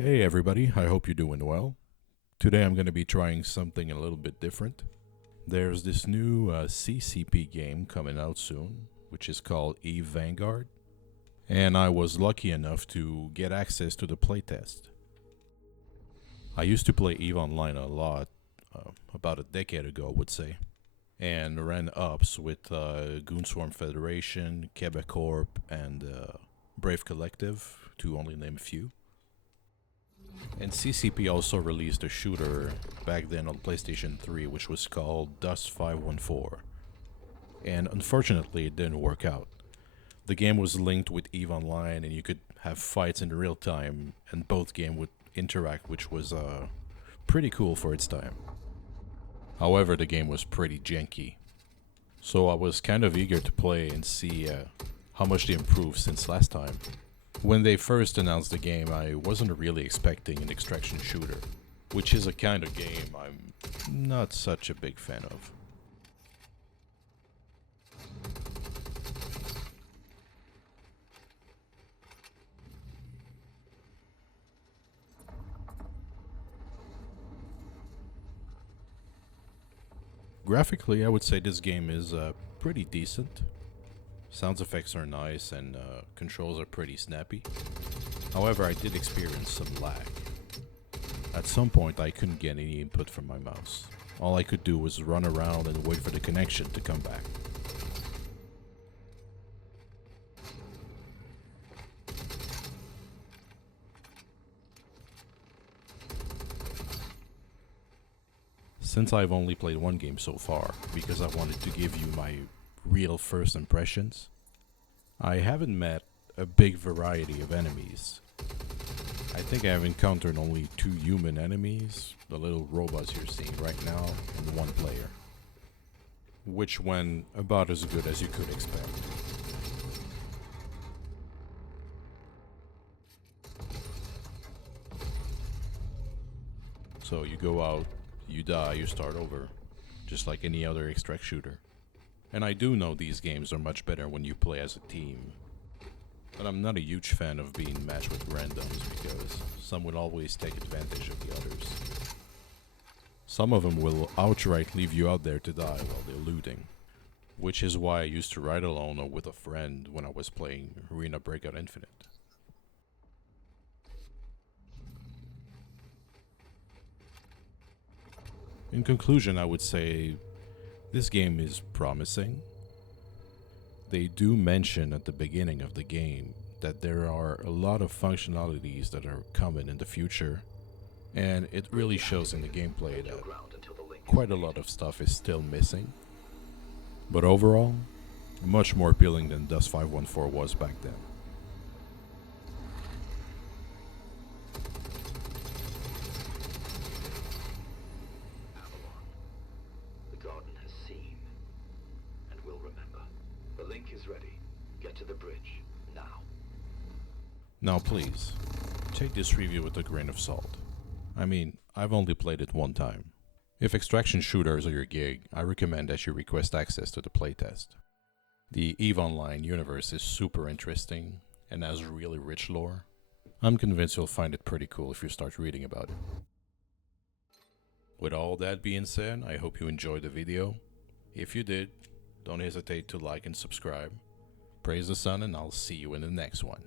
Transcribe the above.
Hey everybody, I hope you're doing well. Today I'm going to be trying something a little bit different. There's this new CCP game coming out soon, which is called Vanguard, and I was lucky enough to get access to the playtest. I used to play EVE Online a lot, about a decade ago I would say, and ran ups with Goonswarm Federation, Quebec Corp, and Brave Collective, to only name a few. And CCP also released a shooter back then on PlayStation 3 which was called Dust 514. And unfortunately it didn't work out. The game was linked with EVE Online and you could have fights in real time and both games would interact, which was pretty cool for its time. However, the game was pretty janky. So I was kind of eager to play and see how much they improved since last time. When they first announced the game, I wasn't really expecting an extraction shooter, which is a kind of game I'm not such a big fan of. Graphically, I would say this game is pretty decent. Sound effects are nice and controls are pretty snappy. However, I did experience some lag. At some point I couldn't get any input from my mouse. All I could do was run around and wait for the connection to come back. Since I've only played one game so far, because I wanted to give you my real first impressions, I haven't met a big variety of enemies. I think I have encountered only 2 human enemies, the little robots you're seeing right now, and 1 player, which went about as good as you could expect. So you go out, you die, you start over, just like any other extract shooter. And I do know these games are much better when you play as a team. But I'm not a huge fan of being matched with randoms because some will always take advantage of the others. Some of them will outright leave you out there to die while they're looting. Which is why I used to ride alone or with a friend when I was playing Arena Breakout Infinite. In conclusion, I would say this game is promising. They do mention at the beginning of the game that there are a lot of functionalities that are coming in the future, and it really shows in the gameplay that quite a lot of stuff is still missing. But overall, much more appealing than Dust 514 was back then. The link is ready. Get to the bridge, now. Now please, take this review with a grain of salt. I mean, I've only played it one time. If extraction shooters are your gig, I recommend that you request access to the playtest. The EVE Online universe is super interesting and has really rich lore. I'm convinced you'll find it pretty cool if you start reading about it. With all that being said, I hope you enjoyed the video. If you did, don't hesitate to like and subscribe. Praise the sun, and I'll see you in the next one.